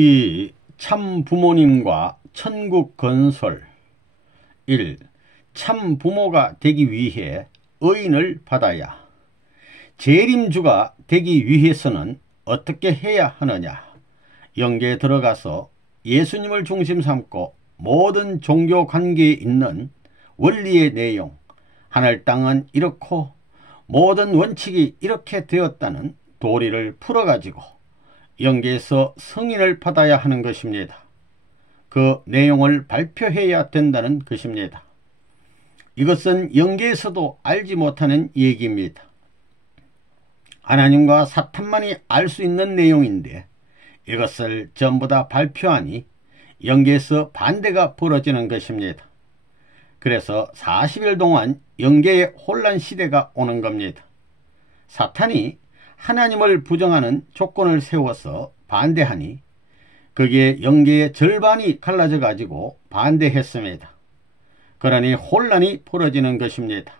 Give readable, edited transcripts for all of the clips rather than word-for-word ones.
이 참 부모님과 천국 건설. 1. 참 부모가 되기 위해 의인을 받아야. 재림주가 되기 위해서는 어떻게 해야 하느냐. 영계에 들어가서 예수님을 중심 삼고 모든 종교 관계에 있는 원리의 내용, 하늘 땅은 이렇고 모든 원칙이 이렇게 되었다는 도리를 풀어가지고 영계에서 승인을 받아야 하는 것입니다. 그 내용을 발표해야 된다는 것입니다. 이것은 영계에서도 알지 못하는 얘기입니다. 하나님과 사탄만이 알 수 있는 내용인데 이것을 전부 다 발표하니 영계에서 반대가 벌어지는 것입니다. 그래서 40일 동안 영계의 혼란 시대가 오는 겁니다. 사탄이 하나님을 부정하는 조건을 세워서 반대하니 거기에 영계의 절반이 갈라져 가지고 반대했습니다. 그러니 혼란이 벌어지는 것입니다.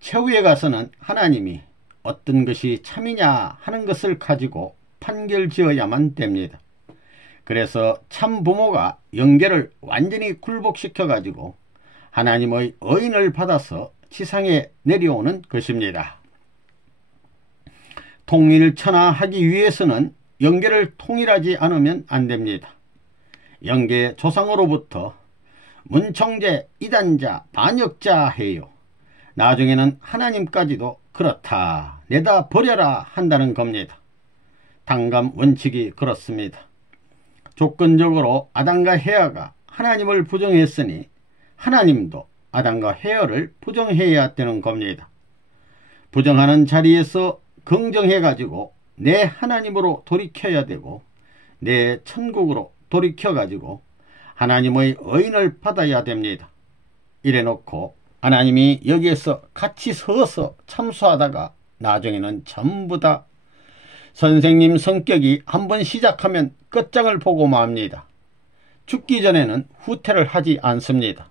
최후에 가서는 하나님이 어떤 것이 참이냐 하는 것을 가지고 판결지어야만 됩니다. 그래서 참 부모가 영계를 완전히 굴복시켜 가지고 하나님의 의인을 받아서 지상에 내려오는 것입니다. 통일천하하기 위해서는 영계를 통일하지 않으면 안됩니다. 영계 조상으로부터 문청제, 이단자, 반역자 해요. 나중에는 하나님까지도 그렇다, 내다 버려라 한다는 겁니다. 당감 원칙이 그렇습니다. 조건적으로 아담과 헤아가 하나님을 부정했으니 하나님도 아담과 헤아를 부정해야 되는 겁니다. 부정하는 자리에서 긍정해가지고 내 하나님으로 돌이켜야 되고 내 천국으로 돌이켜가지고 하나님의 의인을 받아야 됩니다. 이래놓고 하나님이 여기에서 같이 서서 참수하다가 나중에는 전부 다 선생님 성격이 한번 시작하면 끝장을 보고 맙니다. 죽기 전에는 후퇴를 하지 않습니다.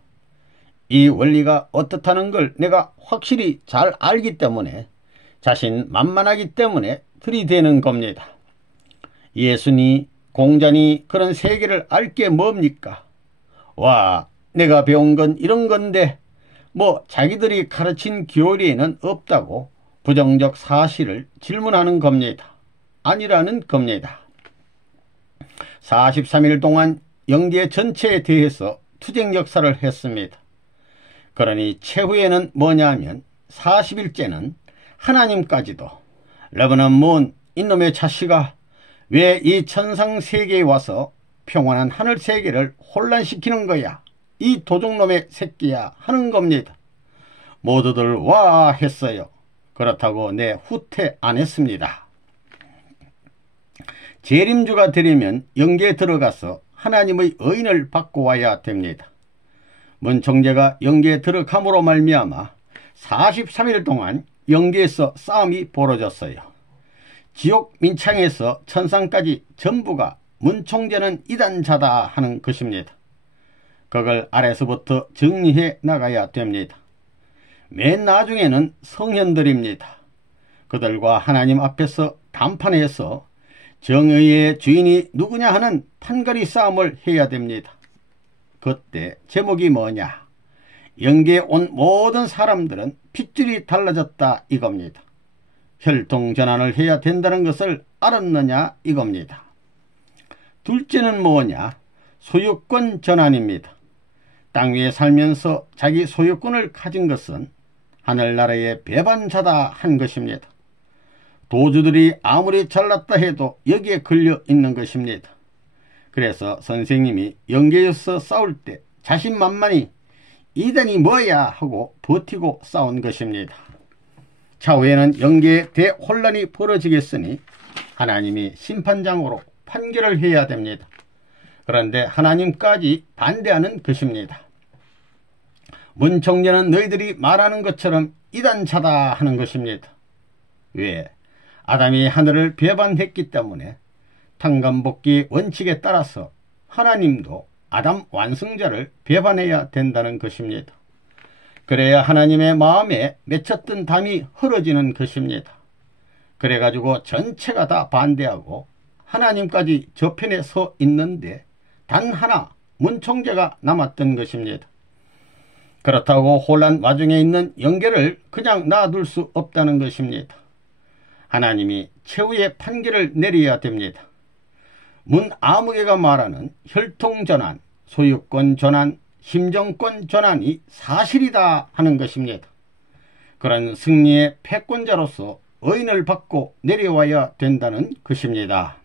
이 원리가 어떻다는 걸 내가 확실히 잘 알기 때문에 자신 만만하기 때문에 들이대는 겁니다. 예수니 공자니 그런 세계를 알 게 뭡니까? 와, 내가 배운 건 이런 건데 뭐 자기들이 가르친 교리에는 없다고 부정적 사실을 질문하는 겁니다. 아니라는 겁니다. 43일 동안 영계 전체에 대해서 투쟁 역사를 했습니다. 그러니 최후에는 뭐냐면 40일째는 하나님까지도 레버넌 문 이놈의 자식아 왜 이 천상세계에 와서 평안한 하늘세계를 혼란시키는 거야, 이 도둑놈의 새끼야 하는 겁니다. 모두들 와 했어요. 그렇다고 내 후퇴 안 했습니다. 재림주가 되려면 영계에 들어가서 하나님의 의인을 받고 와야 됩니다. 문청제가 영계에 들어감으로 말미암아 43일 동안 영계에서 싸움이 벌어졌어요. 지옥 민창에서 천상까지 전부가 문청제는 이단자다 하는 것입니다. 그걸 아래서부터 정리해 나가야 됩니다. 맨 나중에는 성현들입니다. 그들과 하나님 앞에서 담판해서 정의의 주인이 누구냐 하는 판가리 싸움을 해야 됩니다. 그때 제목이 뭐냐? 영계에 온 모든 사람들은 핏줄이 달라졌다 이겁니다. 혈통전환을 해야 된다는 것을 알았느냐 이겁니다. 둘째는 뭐냐? 소유권 전환입니다. 땅 위에 살면서 자기 소유권을 가진 것은 하늘나라의 배반자다 한 것입니다. 도주들이 아무리 잘났다 해도 여기에 걸려 있는 것입니다. 그래서 선생님이 영계에서 싸울 때 자신만만히 이단이 뭐야 하고 버티고 싸운 것입니다. 차후에는 영계에 대혼란이 벌어지겠으니 하나님이 심판장으로 판결을 해야 됩니다. 그런데 하나님까지 반대하는 것입니다. 문청제는 너희들이 말하는 것처럼 이단자다 하는 것입니다. 왜? 아담이 하늘을 배반했기 때문에 탕감복귀 원칙에 따라서 하나님도 아담 완성자를 배반해야 된다는 것입니다. 그래야 하나님의 마음에 맺혔던 담이 흐려지는 것입니다. 그래가지고 전체가 다 반대하고 하나님까지 저편에 서 있는데 단 하나 문총재가 남았던 것입니다. 그렇다고 혼란 와중에 있는 영계를 그냥 놔둘 수 없다는 것입니다. 하나님이 최후의 판결을 내려야 됩니다. 문 아무개가 말하는 혈통전환, 소유권 전환, 심정권 전환이 사실이다 하는 것입니다. 그런 승리의 패권자로서 의인을 받고 내려와야 된다는 것입니다.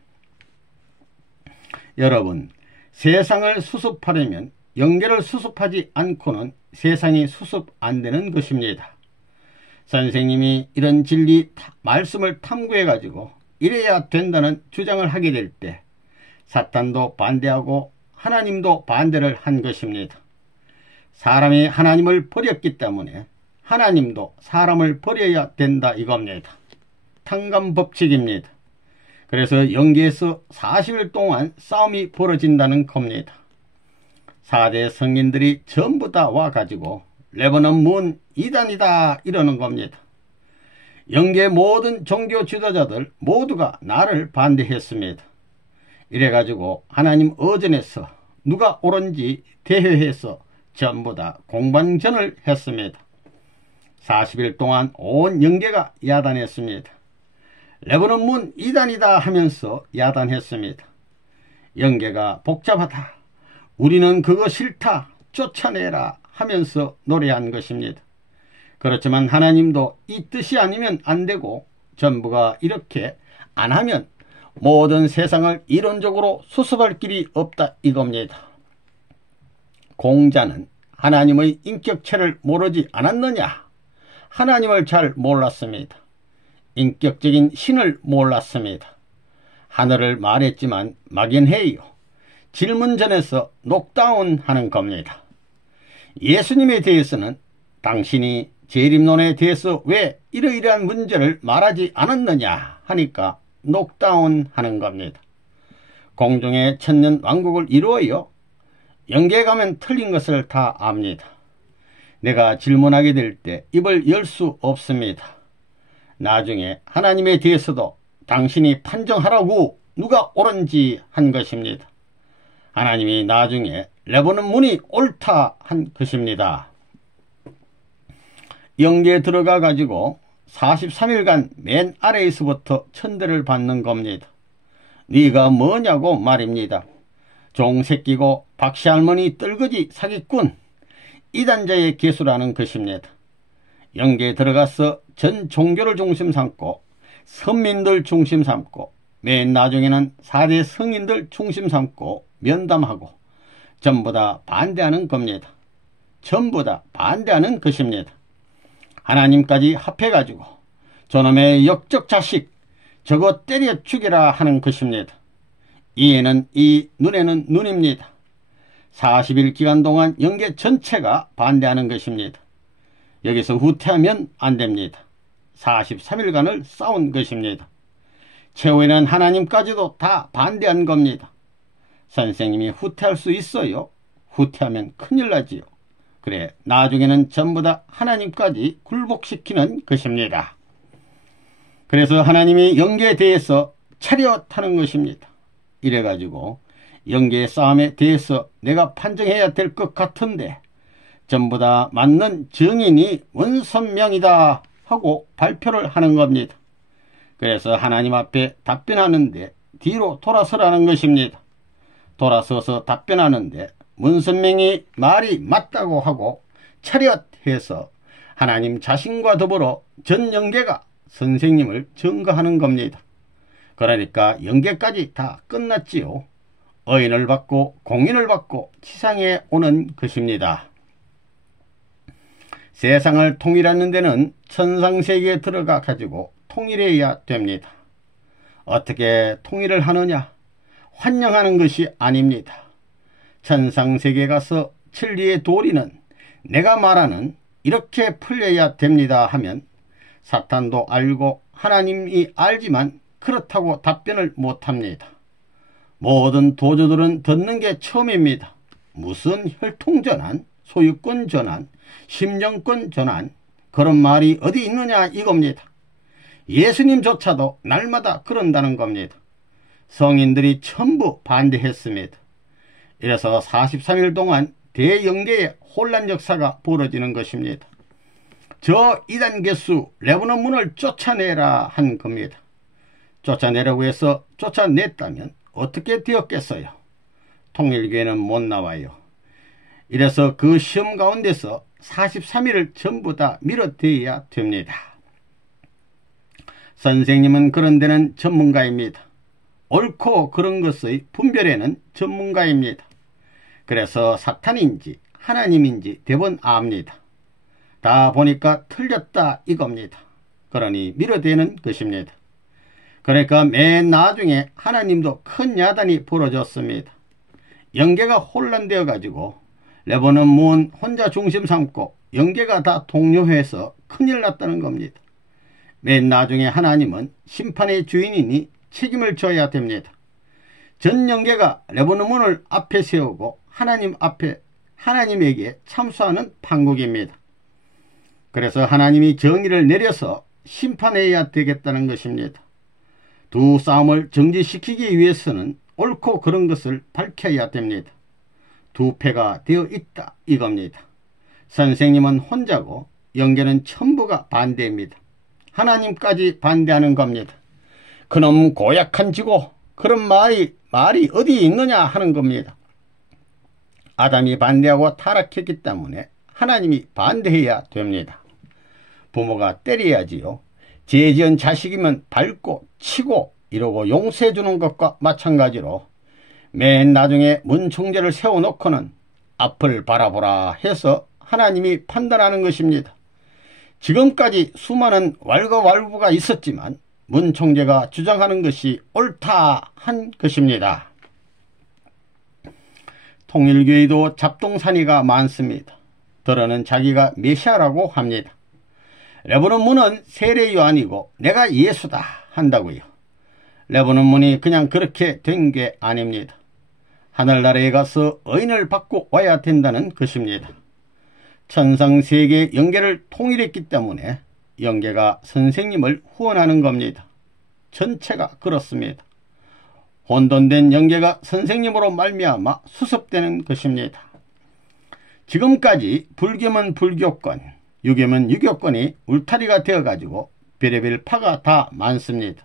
여러분, 세상을 수습하려면 영계를 수습하지 않고는 세상이 수습 안 되는 것입니다. 선생님이 이런 진리 말씀을 탐구해 가지고 이래야 된다는 주장을 하게 될 때 사탄도 반대하고 하나님도 반대를 한 것입니다. 사람이 하나님을 버렸기 때문에 하나님도 사람을 버려야 된다 이겁니다. 탕감법칙입니다. 그래서 영계에서 40일 동안 싸움이 벌어진다는 겁니다. 4대 성인들이 전부 다 와가지고 레버넌 문 이단이다 이러는 겁니다. 영계 모든 종교 지도자들 모두가 나를 반대했습니다. 이래가지고 하나님 어전에서 누가 옳은지 대회해서 전부 다 공방전을 했습니다. 40일 동안 온 영계가 야단했습니다. 레버넌 문 이단이다 하면서 야단했습니다. 영계가 복잡하다, 우리는 그거 싫다, 쫓아내라 하면서 노래한 것입니다. 그렇지만 하나님도 이 뜻이 아니면 안 되고 전부가 이렇게 안 하면 모든 세상을 이론적으로 수습할 길이 없다 이겁니다. 공자는 하나님의 인격체를 모르지 않았느냐? 하나님을 잘 몰랐습니다. 인격적인 신을 몰랐습니다. 하늘을 말했지만 막연해요. 질문전에서 녹다운 하는 겁니다. 예수님에 대해서는 당신이 재림론에 대해서 왜 이러이러한 문제를 말하지 않았느냐 하니까 녹다운 하는 겁니다. 공중의 천년 왕국을 이루어요. 영계에 가면 틀린 것을 다 압니다. 내가 질문하게 될 때 입을 열 수 없습니다. 나중에 하나님에 대해서도 당신이 판정하라고 누가 옳은지 한 것입니다. 하나님이 나중에 레버넌 문이 옳다 한 것입니다. 영계에 들어가 가지고 43일간 맨 아래에서부터 천대를 받는 겁니다. 네가 뭐냐고 말입니다. 종새끼고 박씨할머니 떨거지 사기꾼 이단자의 개수라는 것입니다. 영계에 들어가서 전 종교를 중심 삼고 선민들 중심 삼고 맨 나중에는 4대 성인들 중심 삼고 면담하고 전부 다 반대하는 겁니다. 전부 다 반대하는 것입니다. 하나님까지 합해가지고 저놈의 역적 자식 저거 때려 죽여라 하는 것입니다. 이에는 이, 눈에는 눈입니다. 40일 기간 동안 영계 전체가 반대하는 것입니다. 여기서 후퇴하면 안 됩니다. 43일간을 싸운 것입니다. 최후에는 하나님까지도 다 반대한 겁니다. 선생님이 후퇴할 수 있어요? 후퇴하면 큰일 나지요. 그래, 나중에는 전부 다 하나님까지 굴복시키는 것입니다. 그래서 하나님이 영계에 대해서 차렷하는 것입니다. 이래가지고 영계의 싸움에 대해서 내가 판정해야 될 것 같은데 전부 다 맞는 증인이 원선명이다 하고 발표를 하는 겁니다. 그래서 하나님 앞에 답변하는데 뒤로 돌아서라는 것입니다. 돌아서서 답변하는데 문선명이 말이 맞다고 하고 차렷해서 하나님 자신과 더불어 전 영계가 선생님을 증거하는 겁니다. 그러니까 영계까지 다 끝났지요. 의인을 받고 공인을 받고 지상에 오는 것입니다. 세상을 통일하는 데는 천상세계에 들어가 가지고 통일해야 됩니다. 어떻게 통일을 하느냐? 환영하는 것이 아닙니다. 천상세계에 가서 진리의 도리는 내가 말하는 이렇게 풀려야 됩니다 하면 사탄도 알고 하나님이 알지만 그렇다고 답변을 못합니다. 모든 도주들은 듣는 게 처음입니다. 무슨 혈통전환, 소유권전환, 심정권전환 그런 말이 어디 있느냐 이겁니다. 예수님조차도 날마다 그런다는 겁니다. 성인들이 전부 반대했습니다. 이래서 43일 동안 대영계의 혼란 역사가 벌어지는 것입니다. 저 이단 개수 레바논 문을 쫓아내라 한 겁니다. 쫓아내라고 해서 쫓아냈다면 어떻게 되었겠어요? 통일교회는 못 나와요. 이래서 그 시험 가운데서 43일을 전부 다 밀어대야 됩니다. 선생님은 그런 데는 전문가입니다. 옳고 그른 것의 분별에는 전문가입니다. 그래서 사탄인지 하나님인지 대번 압니다. 다 보니까 틀렸다 이겁니다. 그러니 밀어대는 것입니다. 그러니까 맨 나중에 하나님도 큰 야단이 벌어졌습니다. 영계가 혼란되어 가지고 레바논 문 혼자 중심 삼고 영계가 다 동요해서 큰일 났다는 겁니다. 맨 나중에 하나님은 심판의 주인이니 책임을 져야 됩니다. 전 영계가 레바논 문을 앞에 세우고 하나님에게 참수하는 판국입니다. 그래서 하나님이 정의를 내려서 심판해야 되겠다는 것입니다. 두 싸움을 정지시키기 위해서는 옳고 그런 것을 밝혀야 됩니다. 두 패가 되어 있다 이겁니다. 선생님은 혼자고 영계는 전부가 반대입니다. 하나님까지 반대하는 겁니다. 그놈 고약한 지고 그런 말이 어디 있느냐 하는 겁니다. 아담이 반대하고 타락했기 때문에 하나님이 반대해야 됩니다. 부모가 때려야지요. 죄지은 자식이면 밟고 치고 이러고 용서해 주는 것과 마찬가지로 맨 나중에 문총재를 세워놓고는 앞을 바라보라 해서 하나님이 판단하는 것입니다. 지금까지 수많은 왈가왈부가 있었지만 문총재가 주장하는 것이 옳다 한 것입니다. 통일교회도 잡동사니가 많습니다. 더러는 자기가 메시아라고 합니다. 레바논 문은 세례 요한이고 내가 예수다 한다고요. 레바논 문이 그냥 그렇게 된 게 아닙니다. 하늘나라에 가서 의인을 받고 와야 된다는 것입니다. 천상세계 영계를 통일했기 때문에 영계가 선생님을 후원하는 겁니다. 전체가 그렇습니다. 혼돈된 영계가 선생님으로 말미암아 수습되는 것입니다. 지금까지 불교면 불교권, 유교면 유교권이 울타리가 되어가지고 별의별 파가 다 많습니다.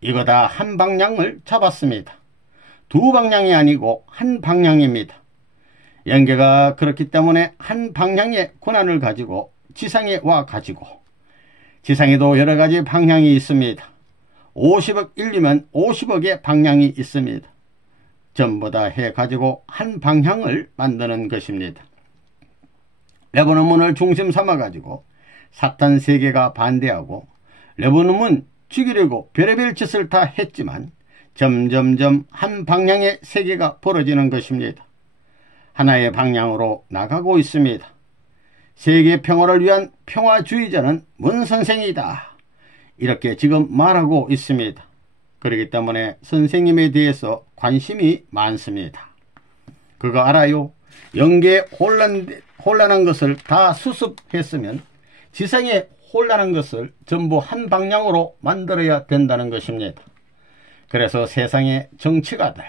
이거 다 한 방향을 잡았습니다. 두 방향이 아니고 한 방향입니다. 영계가 그렇기 때문에 한 방향의 권한을 가지고 지상에 와 가지고 지상에도 여러 가지 방향이 있습니다. 50억 인류면 50억의 방향이 있습니다. 전부 다 해가지고 한 방향을 만드는 것입니다. 레바논 문을 중심 삼아가지고 사탄 세계가 반대하고 레바논 문 죽이려고 별의별 짓을 다 했지만 점점점 한 방향의 세계가 벌어지는 것입니다. 하나의 방향으로 나가고 있습니다. 세계 평화를 위한 평화주의자는 문선생이다. 이렇게 지금 말하고 있습니다. 그렇기 때문에 선생님에 대해서 관심이 많습니다. 그거 알아요? 영계 혼란한 것을 다 수습했으면 지상에 혼란한 것을 전부 한 방향으로 만들어야 된다는 것입니다. 그래서 세상의 정치가들,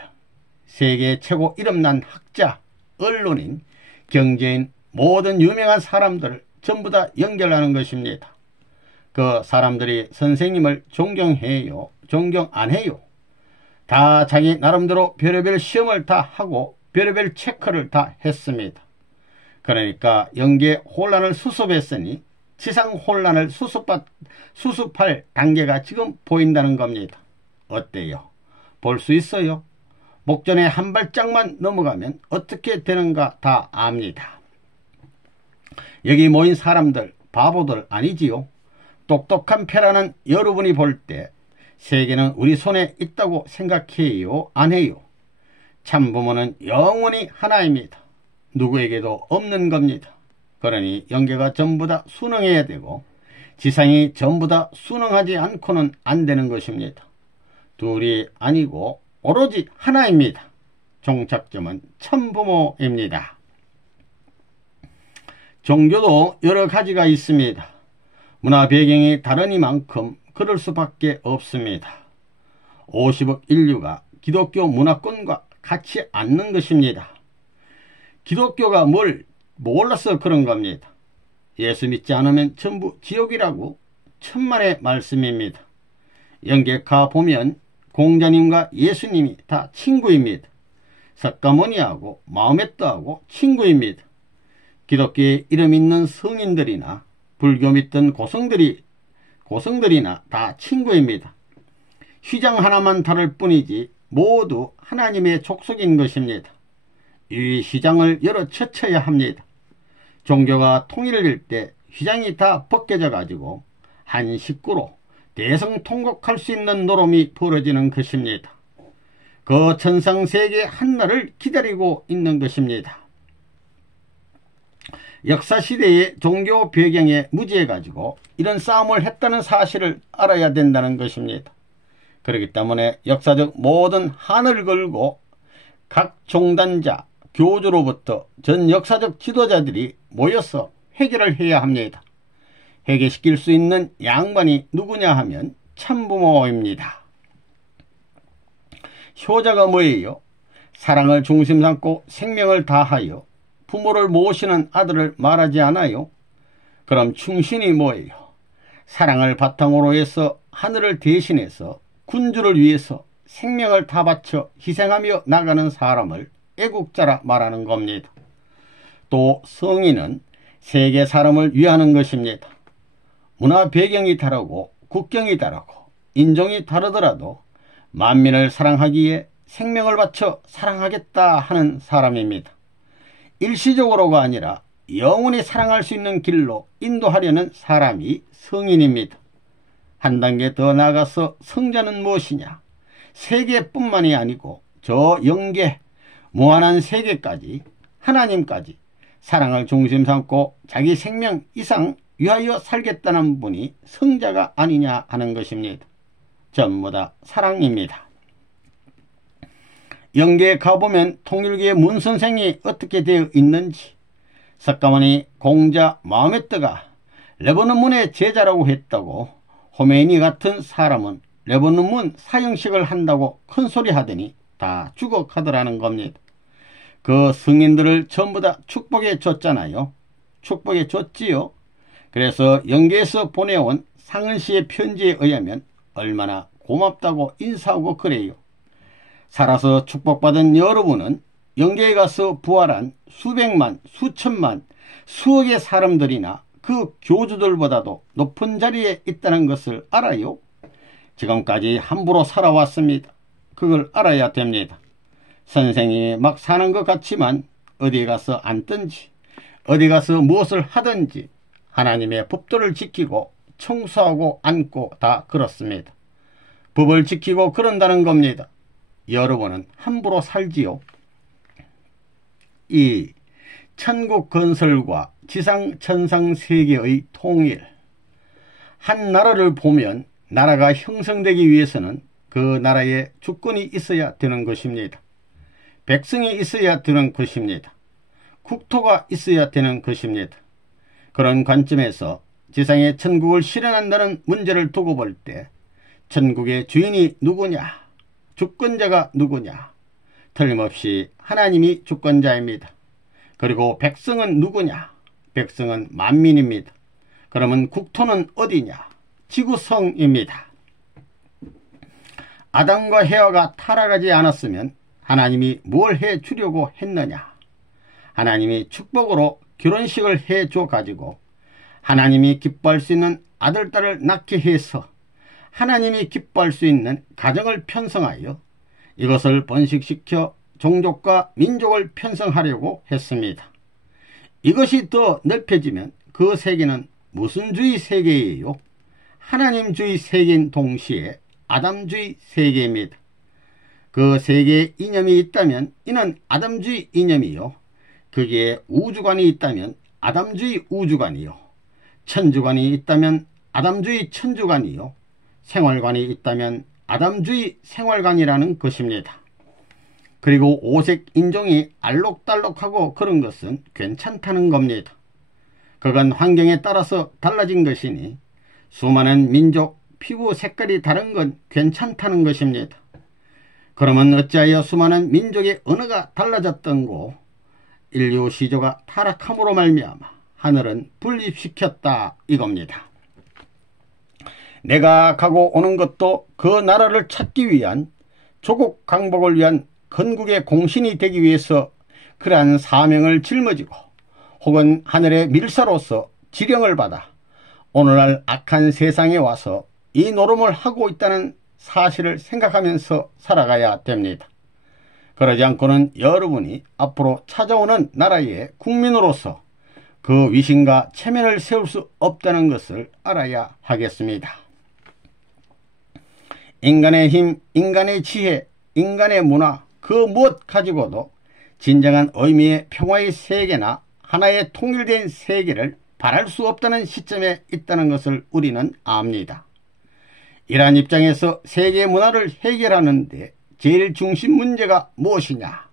세계 최고 이름난 학자, 언론인, 경제인, 모든 유명한 사람들을 전부 다 연결하는 것입니다. 그 사람들이 선생님을 존경해요? 존경 안 해요? 다 자기 나름대로 별의별 시험을 다 하고 별의별 체크를 다 했습니다. 그러니까 영계 혼란을 수습했으니 지상 혼란을 수습할 단계가 지금 보인다는 겁니다. 어때요? 볼 수 있어요? 목전에 한 발짝만 넘어가면 어떻게 되는가 다 압니다. 여기 모인 사람들 바보들 아니지요? 똑똑한 패라는 여러분이 볼 때 세계는 우리 손에 있다고 생각해요? 안 해요? 참부모는 영원히 하나입니다. 누구에게도 없는 겁니다. 그러니 영계가 전부 다 순응해야 되고 지상이 전부 다 순응하지 않고는 안 되는 것입니다. 둘이 아니고 오로지 하나입니다. 종착점은 참부모입니다. 종교도 여러 가지가 있습니다. 문화 배경이 다르니만큼 그럴 수밖에 없습니다. 50억 인류가 기독교 문화권과 같이 않는 것입니다. 기독교가 뭘 몰라서 그런 겁니다. 예수 믿지 않으면 전부 지옥이라고 천만의 말씀입니다. 영계 가보면 공자님과 예수님이 다 친구입니다. 석가모니하고 마호메트하고 친구입니다. 기독교에 이름 있는 성인들이나 불교 믿던 고성들이나 다 친구입니다. 휘장 하나만 다를 뿐이지 모두 하나님의 족속인 것입니다. 이 휘장을 열어 젖혀야 합니다. 종교가 통일될 때 휘장이 다 벗겨져 가지고 한 식구로 대성통곡할 수 있는 노름이 벌어지는 것입니다. 그 천상세계 한날을 기다리고 있는 것입니다. 역사시대의 종교 배경에 무지해 가지고 이런 싸움을 했다는 사실을 알아야 된다는 것입니다. 그렇기 때문에 역사적 모든 한을 걸고 각 종단자, 교주로부터 전 역사적 지도자들이 모여서 해결을 해야 합니다. 해결시킬 수 있는 양반이 누구냐 하면 참부모입니다. 효자가 뭐예요? 사랑을 중심 삼고 생명을 다하여 부모를 모시는 아들을 말하지 않아요? 그럼 충신이 뭐예요? 사랑을 바탕으로 해서 하늘을 대신해서 군주를 위해서 생명을 다 바쳐 희생하며 나가는 사람을 애국자라 말하는 겁니다. 또 성인은 세계 사람을 위하는 것입니다. 문화 배경이 다르고 국경이 다르고 인종이 다르더라도 만민을 사랑하기에 생명을 바쳐 사랑하겠다 하는 사람입니다. 일시적으로가 아니라 영원히 사랑할 수 있는 길로 인도하려는 사람이 성인입니다. 한 단계 더 나아가서 성자는 무엇이냐? 세계뿐만이 아니고 저 영계 무한한 세계까지 하나님까지 사랑을 중심 삼고 자기 생명 이상 위하여 살겠다는 분이 성자가 아니냐 하는 것입니다. 전부 다 사랑입니다. 영계에 가보면 통일교의 문선생이 어떻게 되어 있는지, 석가모니, 공자, 마호메트가 레바논 문의 제자라고 했다고 호메니 같은 사람은 레바논 문 사형식을 한다고 큰소리 하더니 다 죽어가더라는 겁니다. 그 승인들을 전부 다 축복해 줬잖아요. 축복해 줬지요. 그래서 영계에서 보내온 상은씨의 편지에 의하면 얼마나 고맙다고 인사하고 그래요. 살아서 축복받은 여러분은 영계에 가서 부활한 수백만, 수천만, 수억의 사람들이나 그 교주들보다도 높은 자리에 있다는 것을 알아요. 지금까지 함부로 살아왔습니다. 그걸 알아야 됩니다. 선생님이 막 사는 것 같지만 어디 가서 앉든지 어디 가서 무엇을 하든지 하나님의 법도를 지키고 청소하고 앉고 다 그렇습니다. 법을 지키고 그런다는 겁니다. 여러분은 함부로 살지요. 이 천국 건설과 지상 천상 세계의 통일. 한 나라를 보면 나라가 형성되기 위해서는 그 나라에 주권이 있어야 되는 것입니다. 백성이 있어야 되는 것입니다. 국토가 있어야 되는 것입니다. 그런 관점에서 지상의 천국을 실현한다는 문제를 두고 볼 때 천국의 주인이 누구냐? 주권자가 누구냐? 틀림없이 하나님이 주권자입니다. 그리고 백성은 누구냐? 백성은 만민입니다. 그러면 국토는 어디냐? 지구성입니다. 아담과 헤와가 타락하지 않았으면 하나님이 뭘 해주려고 했느냐? 하나님이 축복으로 결혼식을 해줘 가지고 하나님이 기뻐할 수 있는 아들, 딸을 낳게 해서 하나님이 기뻐할 수 있는 가정을 편성하여 이것을 번식시켜 종족과 민족을 편성하려고 했습니다. 이것이 더 넓혀지면 그 세계는 무슨 주의 세계예요? 하나님주의 세계인 동시에 아담주의 세계입니다. 그 세계에 이념이 있다면 이는 아담주의 이념이요. 거기에 우주관이 있다면 아담주의 우주관이요. 천주관이 있다면 아담주의 천주관이요. 생활관이 있다면 아담주의 생활관이라는 것입니다. 그리고 오색 인종이 알록달록하고 그런 것은 괜찮다는 겁니다. 그건 환경에 따라서 달라진 것이니 수많은 민족, 피부 색깔이 다른 건 괜찮다는 것입니다. 그러면 어찌하여 수많은 민족의 언어가 달라졌던고 인류 시조가 타락함으로 말미암아 하늘은 분립시켰다 이겁니다. 내가 가고 오는 것도 그 나라를 찾기 위한 조국 강복을 위한 건국의 공신이 되기 위해서 그러한 사명을 짊어지고 혹은 하늘의 밀사로서 지령을 받아 오늘날 악한 세상에 와서 이 노름을 하고 있다는 사실을 생각하면서 살아가야 됩니다. 그러지 않고는 여러분이 앞으로 찾아오는 나라의 국민으로서 그 위신과 체면을 세울 수 없다는 것을 알아야 하겠습니다. 인간의 힘, 인간의 지혜, 인간의 문화 그 무엇 가지고도 진정한 의미의 평화의 세계나 하나의 통일된 세계를 바랄 수 없다는 시점에 있다는 것을 우리는 압니다. 이러한 입장에서 세계 문화를 해결하는데 제일 중심 문제가 무엇이냐?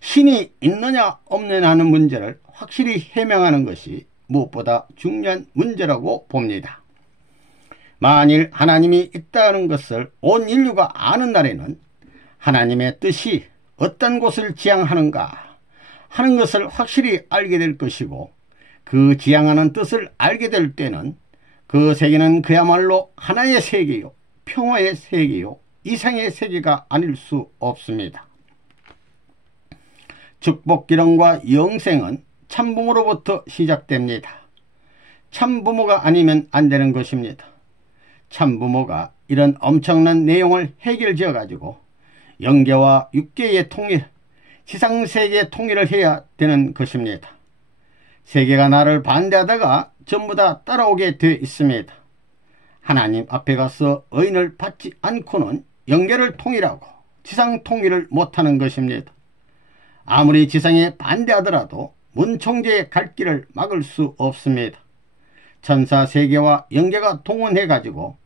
신이 있느냐 없느냐 하는 문제를 확실히 해명하는 것이 무엇보다 중요한 문제라고 봅니다. 만일 하나님이 있다는 것을 온 인류가 아는 날에는 하나님의 뜻이 어떤 곳을 지향하는가 하는 것을 확실히 알게 될 것이고, 그 지향하는 뜻을 알게 될 때는 그 세계는 그야말로 하나의 세계요, 평화의 세계요, 이상의 세계가 아닐 수 없습니다. 축복기령과 영생은 참부모로부터 시작됩니다. 참부모가 아니면 안 되는 것입니다. 참부모가 이런 엄청난 내용을 해결지어 가지고 영계와 육계의 통일, 지상세계의 통일을 해야 되는 것입니다. 세계가 나를 반대하다가 전부 다 따라오게 되어 있습니다. 하나님 앞에 가서 의인을 받지 않고는 영계를 통일하고 지상 통일을 못하는 것입니다. 아무리 지상에 반대하더라도 문총재의 갈 길을 막을 수 없습니다. 천사 세계와 영계가 동원해가지고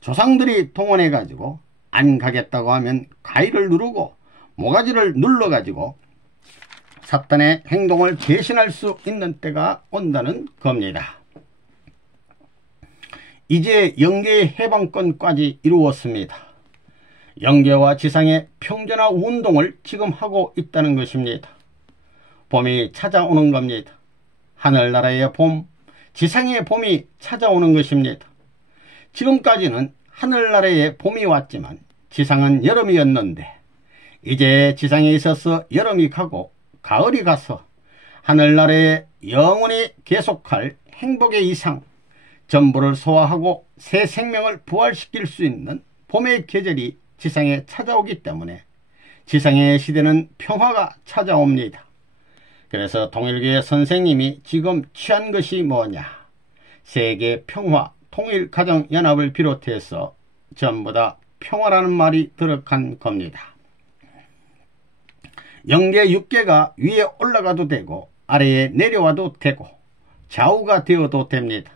조상들이 동원해가지고 안 가겠다고 하면 가위를 누르고 모가지를 눌러가지고 사탄의 행동을 배신할 수 있는 때가 온다는 겁니다. 이제 영계의 해방권까지 이루었습니다. 영계와 지상의 평전화 운동을 지금 하고 있다는 것입니다. 봄이 찾아오는 겁니다. 하늘나라의 봄, 지상의 봄이 찾아오는 것입니다. 지금까지는 하늘나라에 봄이 왔지만 지상은 여름이었는데, 이제 지상에 있어서 여름이 가고 가을이 가서 하늘나라에 영원히 계속할 행복의 이상, 전부를 소화하고 새 생명을 부활시킬 수 있는 봄의 계절이 지상에 찾아오기 때문에 지상의 시대는 평화가 찾아옵니다. 그래서 통일교회 선생님이 지금 취한 것이 뭐냐? 세계 평화, 통일 가정연합을 비롯해서 전부 다 평화라는 말이 들어간 겁니다. 영계 육계가 위에 올라가도 되고 아래에 내려와도 되고 좌우가 되어도 됩니다.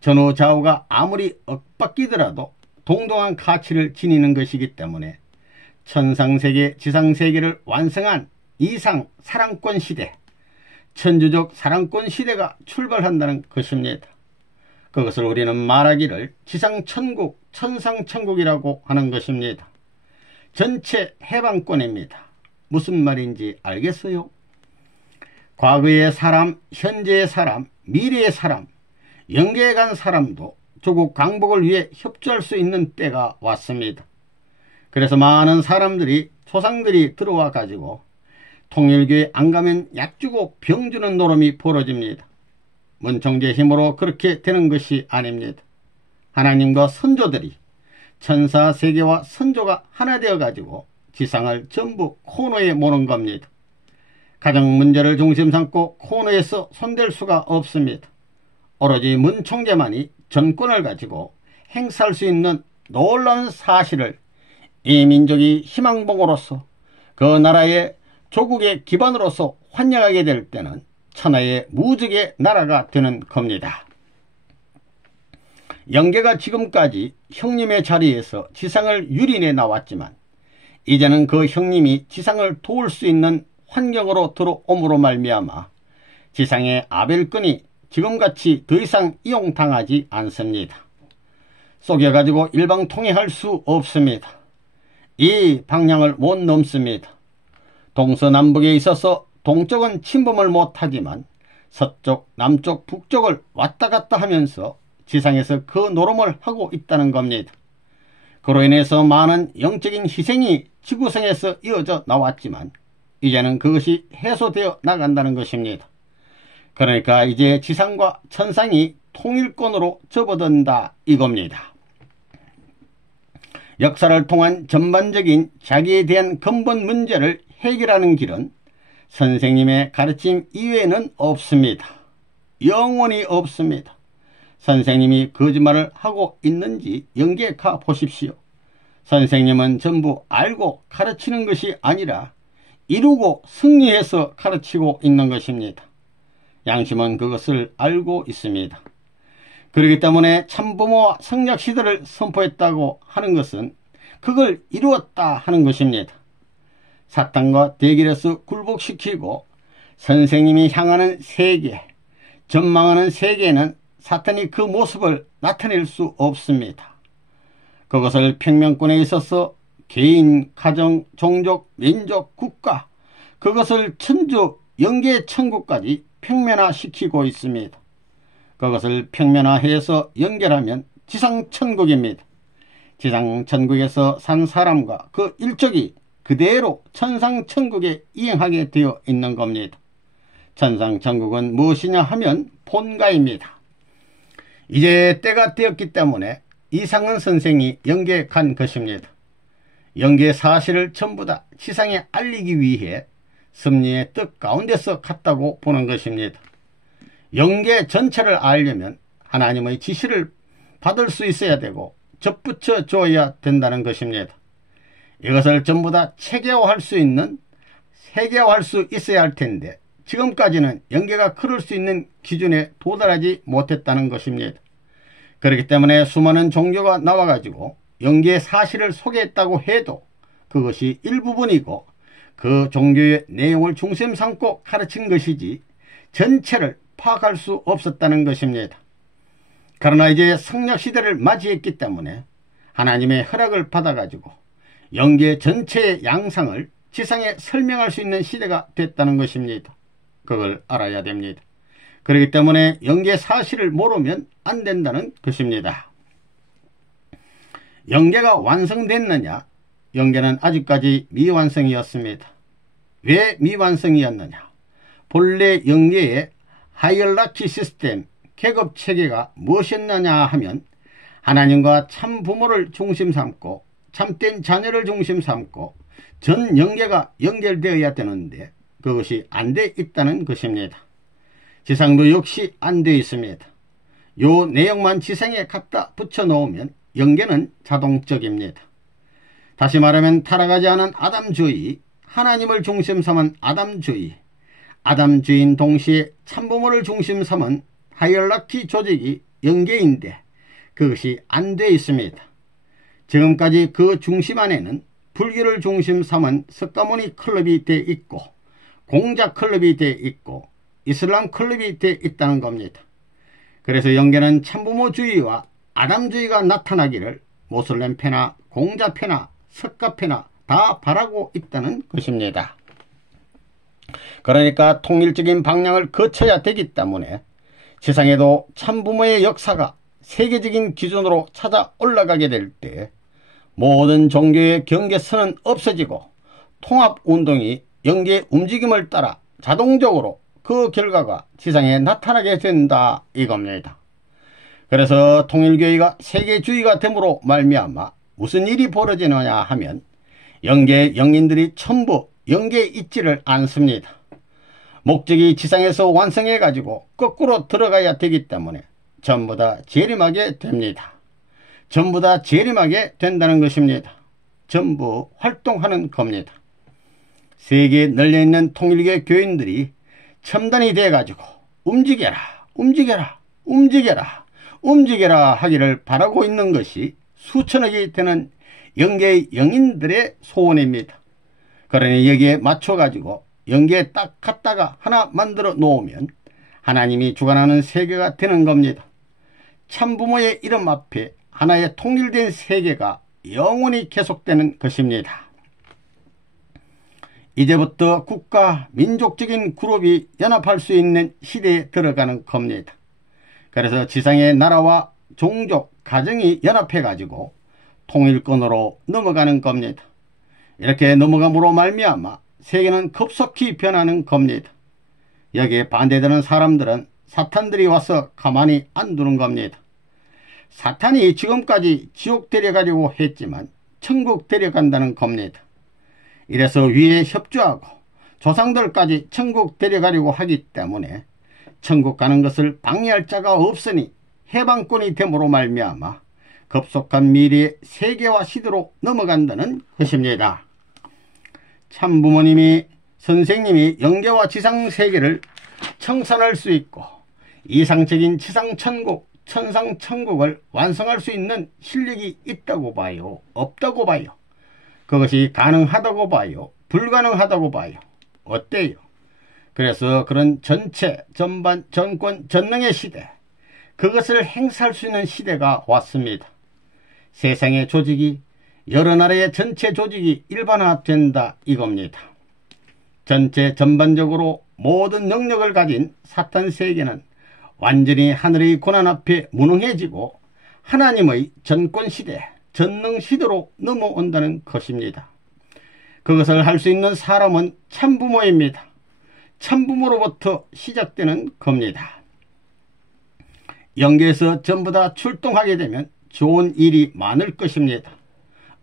전후 좌우가 아무리 엇바뀌더라도 동등한 가치를 지니는 것이기 때문에 천상세계, 지상세계를 완성한 이상 사랑권 시대, 천주적 사랑권 시대가 출발한다는 것입니다. 그것을 우리는 말하기를 지상천국, 천상천국이라고 하는 것입니다. 전체 해방권입니다. 무슨 말인지 알겠어요? 과거의 사람, 현재의 사람, 미래의 사람, 영계에 간 사람도 조국 강복을 위해 협조할 수 있는 때가 왔습니다. 그래서 많은 사람들이, 조상들이 들어와 가지고 통일교에 안 가면 약 주고 병 주는 노름이 벌어집니다. 문총재 힘으로 그렇게 되는 것이 아닙니다. 하나님과 선조들이, 천사 세계와 선조가 하나 되어 가지고 지상을 전부 코너에 모는 겁니다. 가정 문제를 중심 삼고 코너에서 손댈 수가 없습니다. 오로지 문총재만이 전권을 가지고 행사할 수 있는 놀라운 사실을 이 민족이 희망봉으로서 그 나라의 조국의 기반으로서 환영하게 될 때는 천하의 무적의 나라가 되는 겁니다. 영계가 지금까지 형님의 자리에서 지상을 유린해 나왔지만 이제는 그 형님이 지상을 도울 수 있는 환경으로 들어옴으로 말미암아 지상의 아벨권이 지금같이 더 이상 이용당하지 않습니다. 속여가지고 일방통행할 수 없습니다. 이 방향을 못 넘습니다. 동서남북에 있어서 동쪽은 침범을 못하지만 서쪽, 남쪽, 북쪽을 왔다 갔다 하면서 지상에서 그 노름을 하고 있다는 겁니다. 그로 인해서 많은 영적인 희생이 지구상에서 이어져 나왔지만 이제는 그것이 해소되어 나간다는 것입니다. 그러니까 이제 지상과 천상이 통일권으로 접어든다 이겁니다. 역사를 통한 전반적인 자기에 대한 근본 문제를 해결하는 길은 선생님의 가르침 이외에는 없습니다. 영원히 없습니다. 선생님이 거짓말을 하고 있는지 연계해 가 보십시오. 선생님은 전부 알고 가르치는 것이 아니라 이루고 승리해서 가르치고 있는 것입니다. 양심은 그것을 알고 있습니다. 그렇기 때문에 참부모와 성약시대를 선포했다고 하는 것은 그걸 이루었다 하는 것입니다. 사탄과 대결해서 굴복시키고 선생님이 향하는 세계, 전망하는 세계에는 사탄이 그 모습을 나타낼 수 없습니다. 그것을 평면권에 있어서 개인, 가정, 종족, 민족, 국가, 그것을 천주, 영계 천국까지 평면화시키고 있습니다. 그것을 평면화해서 연결하면 지상천국입니다. 지상천국에서 산 사람과 그 일족이 그대로 천상천국에 이행하게 되어 있는 겁니다. 천상천국은 무엇이냐 하면 본가입니다. 이제 때가 되었기 때문에 이상은 선생이 영계에 간 것입니다. 영계의 사실을 전부 다 지상에 알리기 위해 섭리의 뜻 가운데서 갔다고 보는 것입니다. 영계 전체를 알려면 하나님의 지시를 받을 수 있어야 되고 접붙여 줘야 된다는 것입니다. 이것을 전부 다 체계화할 수 있는, 세계화할 수 있어야 할 텐데 지금까지는 영계가 그럴 수 있는 기준에 도달하지 못했다는 것입니다. 그렇기 때문에 수많은 종교가 나와가지고 영계의 사실을 소개했다고 해도 그것이 일부분이고 그 종교의 내용을 중심 삼고 가르친 것이지 전체를 파악할 수 없었다는 것입니다. 그러나 이제 성약시대를 맞이했기 때문에 하나님의 허락을 받아가지고 영계 전체의 양상을 지상에 설명할 수 있는 시대가 됐다는 것입니다. 그걸 알아야 됩니다. 그렇기 때문에 영계 사실을 모르면 안 된다는 것입니다. 영계가 완성됐느냐? 영계는 아직까지 미완성이었습니다. 왜 미완성이었느냐? 본래 영계의 하이어라키 시스템, 계급체계가 무엇이었느냐 하면 하나님과 참 부모를 중심 삼고 참된 자녀를 중심 삼고 전 영계가 연결되어야 되는데 그것이 안 돼 있다는 것입니다. 지상도 역시 안 돼 있습니다. 요 내용만 지상에 갖다 붙여 놓으면 영계는 자동적입니다. 다시 말하면 타락하지 않은 아담주의, 하나님을 중심 삼은 아담주의, 아담주의인 동시에 참부모를 중심 삼은 하이어라키 조직이 영계인데 그것이 안 돼 있습니다. 지금까지 그 중심 안에는 불교를 중심 삼은 석가모니 클럽이 돼 있고 공자 클럽이 돼 있고 이슬람 클럽이 돼 있다는 겁니다. 그래서 영계는 참부모주의와 아담주의가 나타나기를 모슬렘패나 공자패나 석가패나 다 바라고 있다는 것입니다. 그러니까 통일적인 방향을 거쳐야 되기 때문에 지상에도 참부모의 역사가 세계적인 기준으로 찾아 올라가게 될 때 모든 종교의 경계선은 없어지고 통합운동이 영계의 움직임을 따라 자동적으로 그 결과가 지상에 나타나게 된다 이겁니다. 그래서 통일교회가 세계주의가 됨으로 말미암아 무슨 일이 벌어지느냐 하면 영계 영인들이 전부 영계에 있지를 않습니다. 목적이 지상에서 완성해 가지고 거꾸로 들어가야 되기 때문에 전부 다 재림하게 됩니다. 전부 다 재림하게 된다는 것입니다. 전부 활동하는 겁니다. 세계에 널려있는 통일교 교인들이 첨단이 되어 가지고 움직여라 움직여라 움직여라 움직여라 하기를 바라고 있는 것이 수천억이 되는 영계의 영인들의 소원입니다. 그러니 여기에 맞춰 가지고 영계에 딱 갖다가 하나 만들어 놓으면 하나님이 주관하는 세계가 되는 겁니다. 참부모의 이름 앞에 하나의 통일된 세계가 영원히 계속되는 것입니다. 이제부터 국가, 민족적인 그룹이 연합할 수 있는 시대에 들어가는 겁니다. 그래서 지상의 나라와 종족, 가정이 연합해가지고 통일권으로 넘어가는 겁니다. 이렇게 넘어감으로 말미암아 세계는 급속히 변하는 겁니다. 여기에 반대되는 사람들은 사탄들이 와서 가만히 안 두는 겁니다. 사탄이 지금까지 지옥 데려가려고 했지만 천국 데려간다는 겁니다. 이래서 위에 협조하고 조상들까지 천국 데려가려고 하기 때문에 천국 가는 것을 방해할 자가 없으니 해방권이 됨으로 말미암아 급속한 미래의 세계화 시대로 넘어간다는 것입니다. 참부모님이 선생님이 영계와 지상세계를 청산할 수 있고 이상적인 지상천국, 천상천국을 완성할 수 있는 실력이 있다고 봐요? 없다고 봐요? 그것이 가능하다고 봐요? 불가능하다고 봐요? 어때요? 그래서 그런 전체, 전반, 전권, 전능의 시대, 그것을 행사할 수 있는 시대가 왔습니다. 세상의 조직이 여러 나라의 전체 조직이 일반화된다 이겁니다. 전체 전반적으로 모든 능력을 가진 사탄 세계는 완전히 하늘의 고난 앞에 무능해지고 하나님의 전권시대, 전능시대로 넘어온다는 것입니다. 그것을 할 수 있는 사람은 참부모입니다. 참부모로부터 시작되는 겁니다. 영계에서 전부 다 출동하게 되면 좋은 일이 많을 것입니다.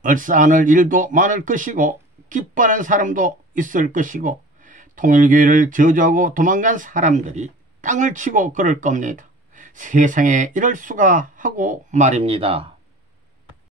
얼싸안을 일도 많을 것이고 기뻐하는 사람도 있을 것이고 통일교회를 저주하고 도망간 사람들이 땅을 치고 그럴 겁니다. 세상에 이럴 수가 하고 말입니다.